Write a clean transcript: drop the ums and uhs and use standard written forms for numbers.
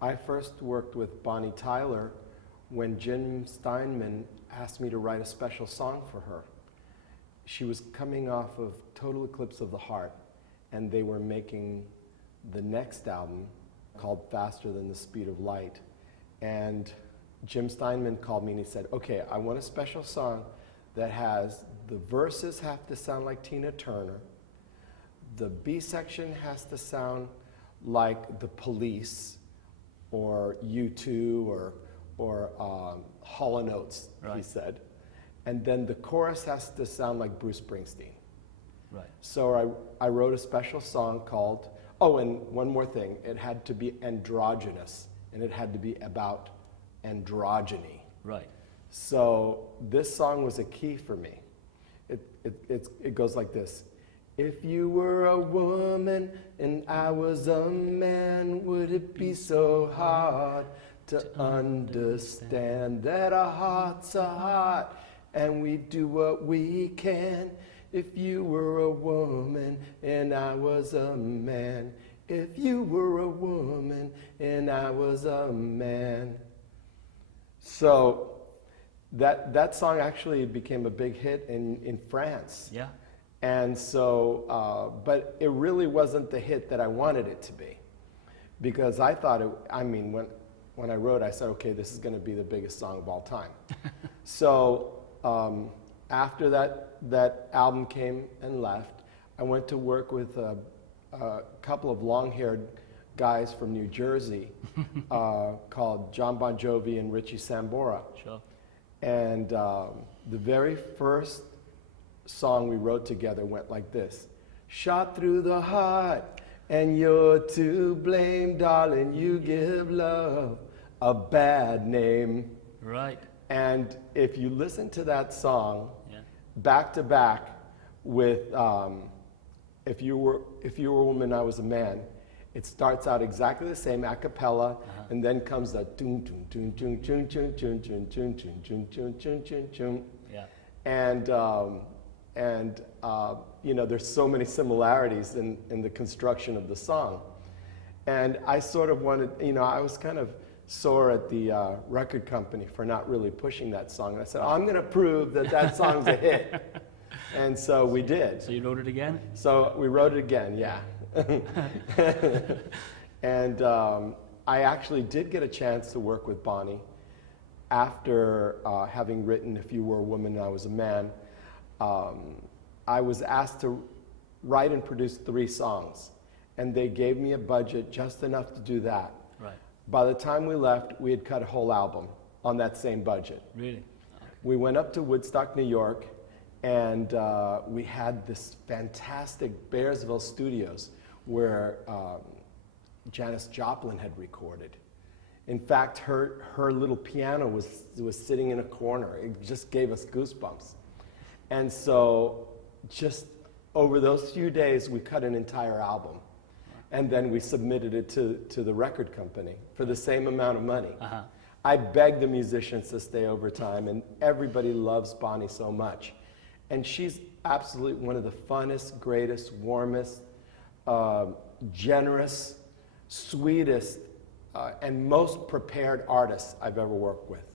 I first worked with Bonnie Tyler when Jim Steinman asked me to write a special song for her. She was coming off of Total Eclipse of the Heart, and they were making the next album called Faster Than the Speed of Light. And Jim Steinman called me and he said, okay, I want a special song that has the verses have to sound like Tina Turner, the B section has to sound like The Police or U2 or Hall & Oates, right. He said. And then the chorus has to sound like Bruce Springsteen. Right. So I wrote a special song called, oh, and one more thing, it had to be androgynous, and it had to be about androgyny. Right. So this song was a key for me. It goes like this. If you were a woman and I was a man, would it be so hard to understand that our hearts are hot and we do what we can? If you were a woman and I was a man, if you were a woman and I was a man. So that song actually became a big hit in France. Yeah. And so, but it really wasn't the hit that I wanted it to be, because I thought when I wrote, I said, okay, this is going to be the biggest song of all time. So after that album came and left, I went to work with a couple of long-haired guys from New Jersey called John Bon Jovi and Richie Sambora. Sure. And the very first song we wrote together went like this. Shot through the heart and you're to blame, darling, you give love a bad name. Right. And if you listen to that song, yeah, back to back with if you were a woman, I was a man, it starts out exactly the same a cappella, and then comes the tune tune tune tune tune tune tune tune tune tune tune tune tune tune tune. Yeah. And you know, there's so many similarities in the construction of the song. And I sort of wanted, you know, I was kind of sore at the record company for not really pushing that song. And I said, I'm going to prove that song's a hit. And so we did. So you wrote it again? So we wrote it again, yeah. And I actually did get a chance to work with Bonnie after having written If You Were a Woman and I Was a Man. I was asked to write and produce 3 songs, and they gave me a budget just enough to do that. Right. By the time we left, we had cut a whole album on that same budget. Really? We went up to Woodstock, New York, and we had this fantastic Bearsville Studios where Janis Joplin had recorded. In fact, her little piano was sitting in a corner. It just gave us goosebumps. And so just over those few days, we cut an entire album. And then we submitted it to the record company for the same amount of money. I begged the musicians to stay overtime, and everybody loves Bonnie so much. And she's absolutely one of the funnest, greatest, warmest, generous, sweetest, and most prepared artists I've ever worked with.